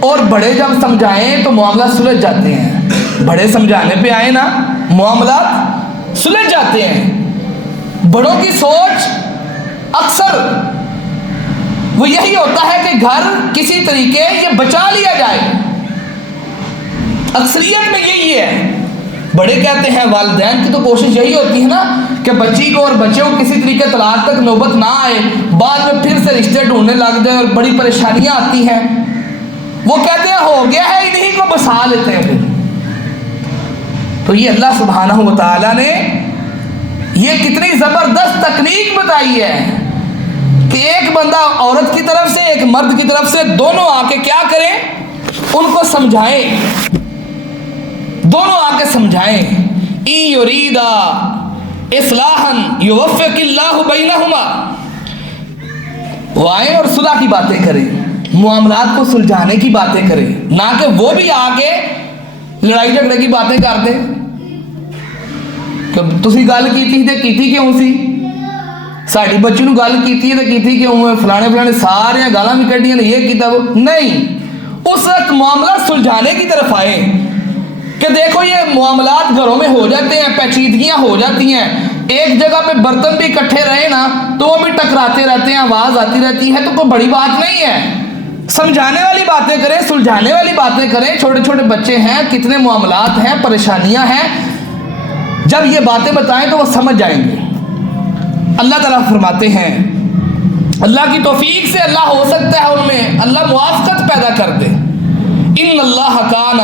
اور بڑے جب سمجھائیں تو معاملہ سلجھ جاتے ہیں، بڑے سمجھانے پہ آئے نا معاملات سلجھ جاتے ہیں۔ بڑوں کی سوچ اکثر وہ یہی ہوتا ہے کہ گھر کسی طریقے یہ بچا لیا جائے، اکثریت میں یہی ہے۔ بڑے کہتے ہیں، والدین کی تو کوشش یہی ہوتی ہے نا کہ بچی کو اور بچے کو کسی طریقے طلاق تک نوبت نہ آئے، بعد میں پھر سے رشتے ڈھونڈنے لگ جائے اور بڑی پریشانیاں آتی ہیں۔ وہ کہتے ہیں ہو گیا ہے، انہی کو بسا لیتے ہیں پھر۔ تو یہ اللہ سبحانہ و تعالیٰ نے یہ کتنی زبردست تکنیک بتائی ہے کہ ایک بندہ عورت کی طرف سے، ایک مرد کی طرف سے، دونوں آ کے کیا کریں؟ ان کو سمجھائیں، دونوں آ کے سمجھائیں۔ اِن یریدا اصلاحا یوفق اللہ بینہما، وہ آئیں اور صلح کی باتیں کریں، معاملات کو سلجھانے کی باتیں کریں، نہ کہ وہ بھی آ کے لڑائی جھگڑے کی باتیں کرتے کہ تسی گل کیتی تے کیتی کیوں سی، ساڈی بچی نو گل کیتی تے کیتی کیوں، فلانے فلانے سارے گالاں بھی کڈیاں نے، یہ کیتا وہ نہیں۔ اس وقت معاملہ سلجھانے کی طرف آئے کہ دیکھو یہ معاملات گھروں میں ہو جاتے ہیں، پیچیدگیاں ہو جاتی ہیں، ایک جگہ پہ برتن بھی اکٹھے رہے نا تو وہ بھی ٹکراتے رہتے ہیں، آواز آتی رہتی ہے، تو کوئی بڑی بات نہیں ہے۔ سمجھانے والی باتیں کریں، سلجھانے والی باتیں کریں، چھوٹے چھوٹے بچے ہیں، کتنے معاملات ہیں، پریشانیاں ہیں، جب یہ باتیں بتائیں تو وہ سمجھ جائیں گے۔ اللہ تعالیٰ فرماتے ہیں، اللہ کی توفیق سے اللہ ہو سکتا ہے ان میں اللہ موافقت پیدا کر دے۔ ان اللہ کان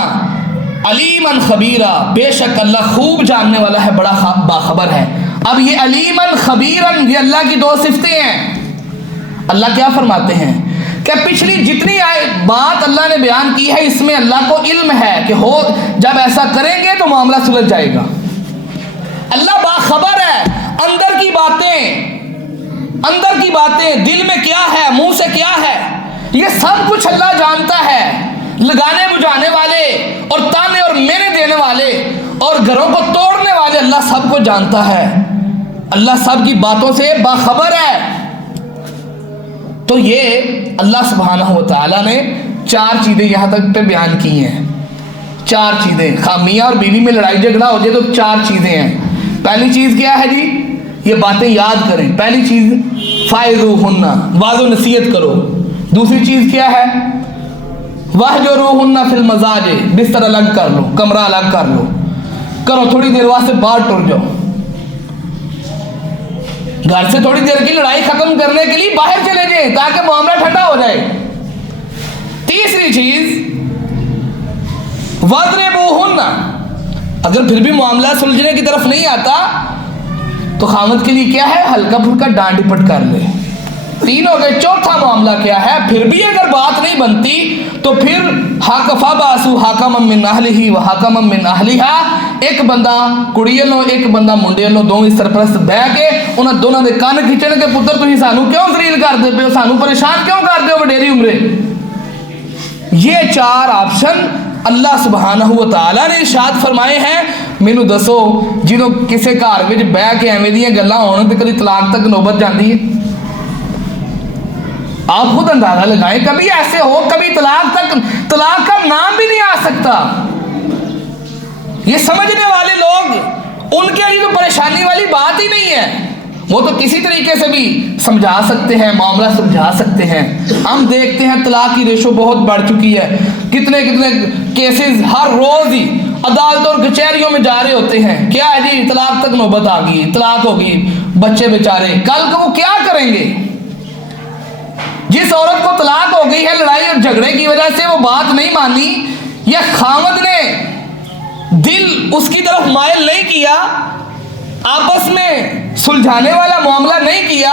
علیما خبیرا، بے شک اللہ خوب جاننے والا ہے، بڑا باخبر ہے۔ اب یہ علیما خبیرا یہ اللہ کی دو صفتیں ہیں۔ اللہ کیا فرماتے ہیں کہ پچھلی جتنی بات اللہ نے بیان کی ہے اس میں اللہ کو علم ہے کہ ہو جب ایسا کریں گے تو معاملہ سلجھ جائے گا۔ اللہ باخبر ہے، اندر کی باتیں دل میں کیا ہے، منہ سے کیا ہے، یہ سب کچھ اللہ جانتا ہے۔ لگانے بجانے والے اور تانے اور مینے دینے والے اور گھروں کو توڑنے والے اللہ سب کو جانتا ہے، اللہ سب کی باتوں سے باخبر ہے۔ تو یہ اللہ سبحانہ و تعالیٰ نے چار چیزیں یہاں تک پہ بیان کی ہیں، چار چیزیں۔ میاں اور بیوی میں لڑائی جھگڑا ہو جائے تو چار چیزیں ہیں۔ پہلی چیز کیا ہے جی؟ یہ باتیں یاد کریں، پہلی چیز فائزوہن، واض و نصیحت کرو۔ دوسری چیز کیا ہے؟ واہجروہن فی المضاجع، بستر الگ کر لو، کمرہ الگ کر لو، کرو تھوڑی دیر واسطے باہر ٹر جاؤ، گھر سے تھوڑی دیر کی لڑائی ختم کرنے کے لیے باہر چلے جائیں تاکہ معاملہ ٹھنڈا ہو جائے۔ تیسری چیز واضربوہن، اگر پھر بھی معاملہ سلجھنے کی طرف نہیں آتا تو خامد کے لیے کیا ہے؟ ہلکا پھلکا ڈانٹ ڈپٹ کر لے. 3 ہو گئے. چوتھا معاملہ کیا ہے؟ پھر بھی اگر بات نہیں بنتی تو پھر فَبَعَثُوا حَكَمًا مِّنْ أَهْلِهِ وَحَكَمًا مِّنْ أَهْلِهَا. ایک بندہ کڑی والوں ایک بندہ منڈے والوں دونوں سرپرست بہ کے انہاں دونوں دے کان کھچن کے پتر تسی سانو کیوں ذلیل کردے پے ہو، سانو پریشان کیوں کردے ہو وڈیری عمرے. یہ 4 آپشن اللہ سبحانہ و تعالیٰ نے ارشاد فرمائے ہیں. مینو دسو جنوں کسے گھر وچ بہ کے ایویں دیاں گلاں ہون تے کبھی طلاق تک نوبت جاندی ہے؟ آپ خود اندازہ لگائیں. کبھی ایسے ہو کبھی طلاق کا نام بھی نہیں آ سکتا. یہ سمجھنے والے لوگ ان کے لیے تو پریشانی والی بات ہی نہیں ہے. وہ تو کسی طریقے سے بھی سمجھا سکتے ہیں، معاملہ سمجھا سکتے ہیں. ہم دیکھتے ہیں طلاق کی ریشو بہت بڑھ چکی ہے. کتنے کیسز ہر روز ہی عدالتوں اور کچہریوں میں جا رہے ہوتے ہیں. کیا ہے جی طلاق تک نوبت آ گئی، طلاق ہوگی، بچے بیچارے کل کو وہ کیا کریں گے؟ جس عورت کو طلاق ہو گئی ہے لڑائی اور جھگڑے کی وجہ سے وہ بات نہیں مانی، یا خاوند نے دل اس کی طرف مائل نہیں کیا، آپس میں سلجھانے والا معاملہ نہیں کیا،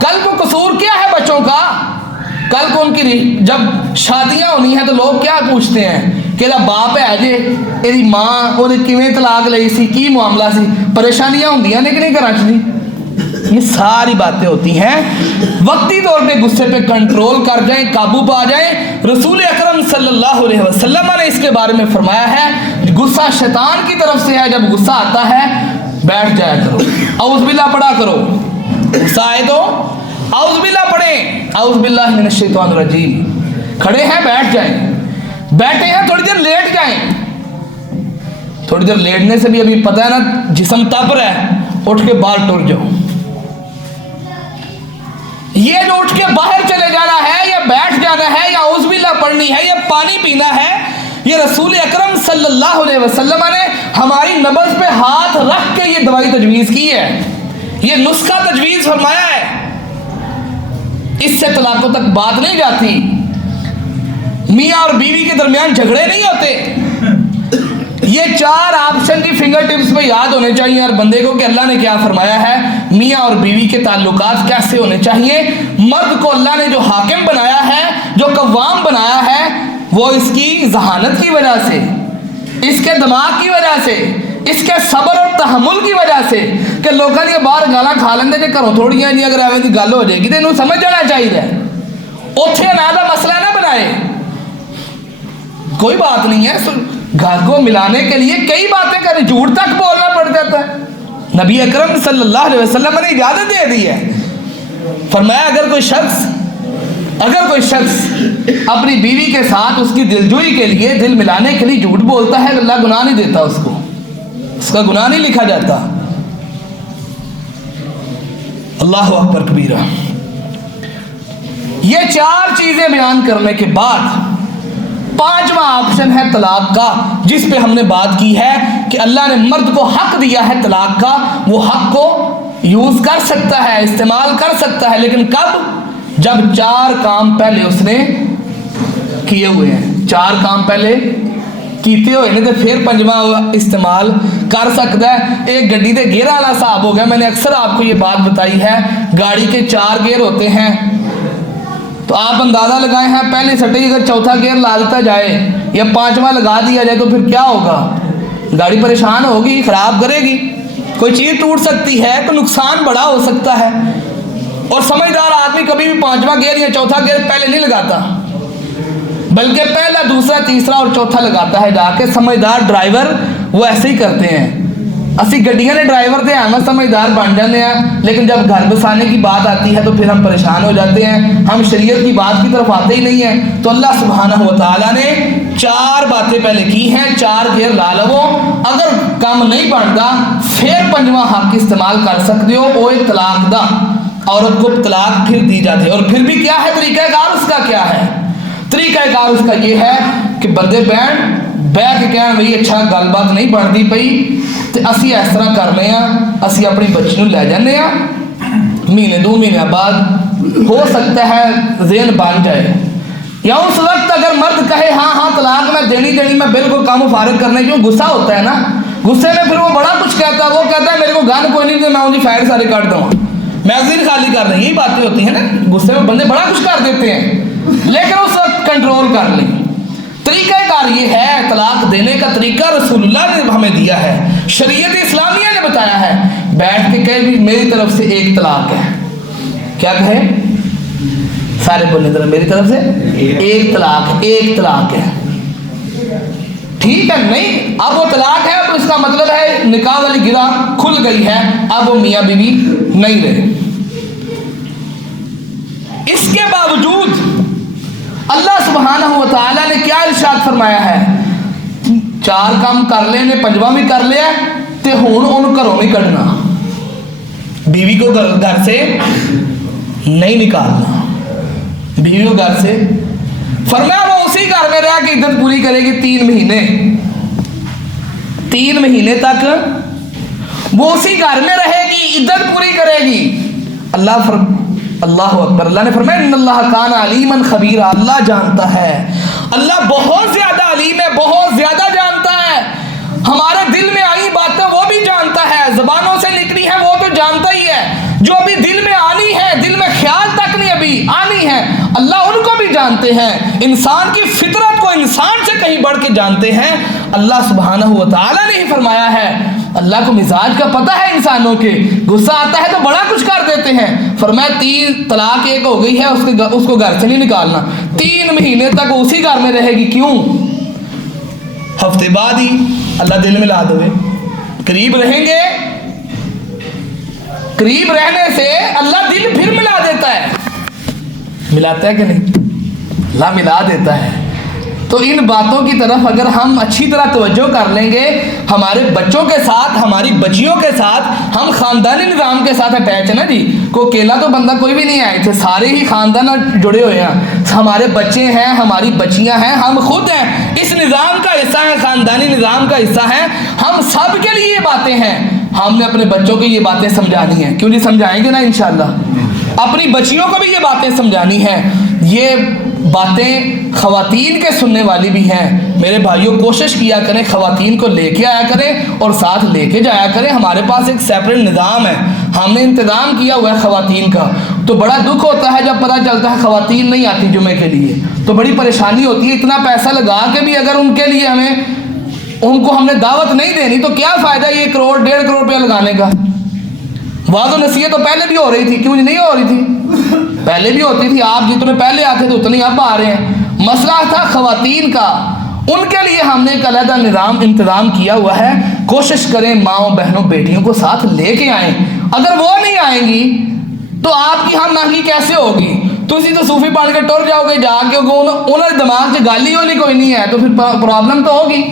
کل کو قصور کیا ہے بچوں کا؟ کل کو ان کی جب شادیاں ہونی ہیں تو لوگ کیا پوچھتے ہیں کہ باپ ہے جی یہ ماں وہ کیویں طلاق لئی سی، کی معاملہ سی. پریشانیاں ہوندیاں نے کہ نہیں گھراں چ جی؟ یہ ساری باتیں ہوتی ہیں. وقتی طور پہ غصے پہ کنٹرول کر جائیں، قابو پا جائیں. رسول اکرم صلی اللہ علیہ وسلم نے اس کے بارے میں فرمایا ہے غصہ شیطان کی طرف سے ہے. جب غصہ آتا ہے بیٹھ جایا کرو، اعوذ باللہ پڑھا کرو. غصہ آئے تو اعوذ باللہ پڑھیں، اعوذ باللہ من الشیطان الرجیم. کھڑے ہیں بیٹھ جائیں، بیٹھے ہیں تھوڑی دیر لیٹ جائیں. تھوڑی دیر لیٹنے سے بھی ابھی پتہ ہے نا جسم تپ رہا ہے، اٹھ کے باہر ٹر جاؤ. یہ جو اٹھ کے باہر چلے جانا ہے یا بیٹھ جانا ہے یا اعوذ باللہ پڑھنی ہے یا پانی پینا ہے، یہ رسول اکرم صلی اللہ علیہ وسلم نے ہماری نبض پہ ہاتھ رکھ کے یہ دوائی تجویز کی ہے، یہ نسخہ تجویز فرمایا ہے. اس سے طلاقوں تک بات نہیں جاتی. میاں اور بیوی کے درمیان جھگڑے نہیں ہوتے. یہ 4 آپشن کی فنگر ٹپس پہ یاد ہونے چاہیے ہر بندے کو کہ اللہ نے کیا فرمایا ہے. میاں اور بیوی کے تعلقات کیسے ہونے چاہیے. مرد کو اللہ نے جو حاکم بنایا ہے، جو قوام بنایا ہے، وہ اس کی ذہانت کی وجہ سے، اس کے دماغ کی وجہ سے، اس کے صبر اور تحمل کی وجہ سے کہ لوگوں نے باہر گالا کھا لیندے کہ گھروں تھوڑی ہیں جی اگر ایویں دی گل ہو جائے گی تو انہوں سمجھ جانا چاہیے. اوتھے علیحدہ مسئلہ نہ بنائے. کوئی بات نہیں ہے، گھر کو ملانے کے لیے کئی باتیں کریں، جھوٹ تک بولنا پڑ جاتا ہے. نبی اکرم صلی اللہ علیہ وسلم نے اجازت دے دی ہے. فرمایا اگر کوئی شخص اپنی بیوی کے ساتھ اس کی دلجوئی کے لیے، دل ملانے کے لیے جھوٹ بولتا ہے، اللہ گناہ نہیں دیتا اس کو، اس کا گناہ نہیں لکھا جاتا. اللہ اکبر کبیرہ. یہ 4 چیزیں بیان کرنے کے بعد 5واں آپشن ہے طلاق کا، جس پہ ہم نے بات کی ہے کہ اللہ نے مرد کو حق دیا ہے طلاق کا. وہ حق کو یوز کر سکتا ہے، استعمال کر سکتا ہے، لیکن کب؟ جب 4 کام پہلے اس نے کیے ہوئے ہیں. 4 کام پہلے کیتے ہوئے نے تو پھر 5واں استعمال کر سکتا ہے. ایک گڈی دے گیئر والا صاحب ہو گیا. میں نے اکثر آپ کو یہ بات بتائی ہے، گاڑی کے 4 گیئر ہوتے ہیں تو آپ اندازہ لگائے ہیں پہلی سٹی اگر چوتھا گیئر لا دیتا جائے یا 5واں لگا دیا جائے تو پھر کیا ہوگا؟ گاڑی پریشان ہوگی، خراب کرے گی، کوئی چیز ٹوٹ سکتی ہے، کوئی نقصان بڑا ہو سکتا ہے. اور سمجھدار آدمی کبھی بھی 5واں گیئر یا چوتھا گیئر پہلے نہیں لگاتا، بلکہ پہلا، دوسرا، تیسرا اور چوتھا لگاتا ہے جا کے. سمجھدار ڈرائیور وہ ایسے ہی کرتے ہیں. اسی گڈیاں نے ڈرائیور دے ہم سمجھدار بن جاتے ہیں، لیکن جب گھر بسانے کی بات آتی ہے تو پھر ہم پریشان ہو جاتے ہیں، ہم شریعت کی بات کی طرف آتے ہی نہیں ہیں. تو اللہ سبحانہ و تعالیٰ نے 4 باتیں پہلے کی ہیں. 4 گیئر لا لو، اگر کام نہیں بنتا پھر 5واں حق استعمال کر سکتے ہو. وہ ایک طلاق دا، عورت کو طلاق پھر دی جاتی ہے. اور پھر بھی کیا ہے طریقہ کار اس کا؟ کیا ہے طریقہ کار اس کا؟ یہ ہے کہ بندے بہ کے کہنا بھائی اچھا گل بات نہیں بنتی پئی تو اسی اس طرح کرنے ہیں، اسی اپنی بچی لے جانے ہیں، مہینے 2 مہینے بعد ہو سکتا ہے ذہن بن جائے. یا اس وقت اگر مرد کہے ہاں طلاق میں دینی میں بالکل کام فارغ کرنے، کیوں غصہ ہوتا ہے نا، غصے میں پھر وہ بڑا کچھ کہتا ہے، وہ کہتا ہے میرے کو گن کوئی نہیں، میں ان کی فائل سارے کاٹ دوں، میگزین خالی کر لیں، یہی باتیں ہوتی ہیں نا، غصے میں بندے بڑا کچھ کر دیتے ہیں، لیکن اس وقت کنٹرول کر لیں۔ طریقہ کار یہ ہے، طلاق دینے کا طریقہ رسول اللہ نے ہمیں دیا ہے، شریعت اسلامیہ نے بتایا ہے۔ بیٹھ کے کہے بھی میری طرف سے ایک طلاق ہے، کیا کہے؟ سارے بولنے طرح میری طرف سے ایک طلاق ہے، ایک طلاق ہے، ٹھیک ہے؟ نہیں، اب وہ طلاق ہے تو اس کا مطلب ہے نکاح والی گرہ کھل گئی ہے، اب وہ میاں بیوی نہیں رہے۔ اس کے باوجود اللہ سبحانہ و تعالیٰ نے کیا ارشاد فرمایا ہے؟ 4 کام کر لے نے 5واں بھی کر لیا تے ہون ان گھروں نہیں کڈنا، بیوی کو گھر سے نہیں نکالنا، بیوی کو گھر سے، فرمایا وہ اسی گھر میں رہ کے عدت پوری کرے گی 3 مہینے، 3 مہینے تک وہ اسی گھر میں رہے گی، عدت پوری کرے گی۔ اللہ اکبر، اللہ نے فرمایا ان اللہ کان علیما خبیرا، اللہ جانتا ہے، اللہ بہت زیادہ علیم ہے، بہت زیادہ جانتا ہے، ہمارے دل میں آئی باتیں وہ بھی جانتا ہے، زبانوں سے نکلی ہے وہ تو جانتا ہی ہے، جو ابھی دل میں آنی ہے، دل میں خیال تک نہیں ابھی آنی ہے، اللہ ان کو بھی جانتے ہیں، انسان کی فطرت کو انسان سے کہیں بڑھ کے جانتے ہیں۔ اللہ سبحانہ و تعالیٰ نے ہی فرمایا ہے، اللہ کو مزاج کا پتہ ہے انسانوں کے، غصہ آتا ہے تو بڑا کچھ کر دیتے ہیں، فرمایا 3 طلاق ایک ہو گئی ہے، اس کو گھر سے نہیں نکالنا، 3 مہینے تک اسی گھر میں رہے گی، کیوں؟ ہفتے بعد ہی اللہ دل ملا دے، قریب رہیں گے، قریب رہنے سے اللہ دل پھر ملا دیتا ہے، ملاتا ہے کہ نہیں؟ اللہ ملا دیتا ہے۔ تو ان باتوں کی طرف اگر ہم اچھی طرح توجہ کر لیں گے، ہمارے بچوں کے ساتھ، ہماری بچیوں کے ساتھ، ہم خاندانی نظام کے ساتھ اٹیچ ہے نا جی، کو اکیلا تو بندہ کوئی بھی نہیں آئے تھے، سارے ہی خاندان جڑے ہوئے ہیں، ہمارے بچے ہیں، ہماری بچیاں ہیں، ہم خود ہیں، اس نظام کا حصہ ہیں، خاندانی نظام کا حصہ ہیں، ہم سب کے لیے یہ باتیں ہیں، ہم نے اپنے بچوں کو یہ باتیں سمجھانی ہیں، کیوں نہیں سمجھائیں گے نا انشاءاللہ، اپنی بچیوں کو بھی یہ باتیں سمجھانی ہیں۔ یہ باتیں خواتین کے سننے والی بھی ہیں، میرے بھائیوں کوشش کیا کریں، خواتین کو لے کے آیا کریں اور ساتھ لے کے جایا کریں، ہمارے پاس ایک سیپریٹ نظام ہے، ہم نے انتظام کیا ہوا ہے خواتین کا، تو بڑا دکھ ہوتا ہے جب پتہ چلتا ہے خواتین نہیں آتی جمعے کے لیے، تو بڑی پریشانی ہوتی ہے، اتنا پیسہ لگا کے بھی اگر ان کے لیے ان کو ہم نے دعوت نہیں دینی تو کیا فائدہ یہ 1 کروڑ 1.5 کروڑ روپیہ لگانے کا؟ واضح نصیحت تو پہلے بھی ہو رہی تھی، کیوں نہیں ہو رہی تھی؟ پہلے بھی ہوتی تھی، آپ جتنے پہلے آتے تھے اتنے اب آ رہے ہیں، مسئلہ تھا خواتین کا، ان کے لیے ہم نے ایک علیحدہ انتظام کیا ہوا ہے، کوشش کریں ماؤں بہنوں بیٹیوں کو ساتھ لے کے آئیں، اگر وہ نہیں آئیں گی تو آپ کی ہم ناہی کیسے ہوگی؟ تسی تو صوفی پڑھ کے ٹر جاؤ گے، جا کے انہوں دماغ سے گالی والی کوئی نہیں ہے تو پھر پرابلم تو ہوگی۔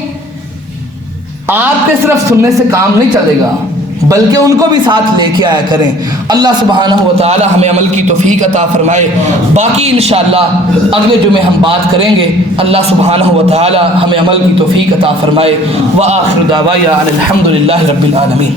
آپ کے صرف سننے سے کام نہیں چلے گا، بلکہ ان کو بھی ساتھ لے کے آیا کریں۔ اللہ سبحانہ و تعالی ہمیں عمل کی توفیق عطا فرمائے، باقی انشاءاللہ اگلے جمعے ہم بات کریں گے، اللہ سبحانہ و تعالی ہمیں عمل کی توفیق عطا فرمائے۔ وآخر دعوانا الحمدللہ رب العالمین۔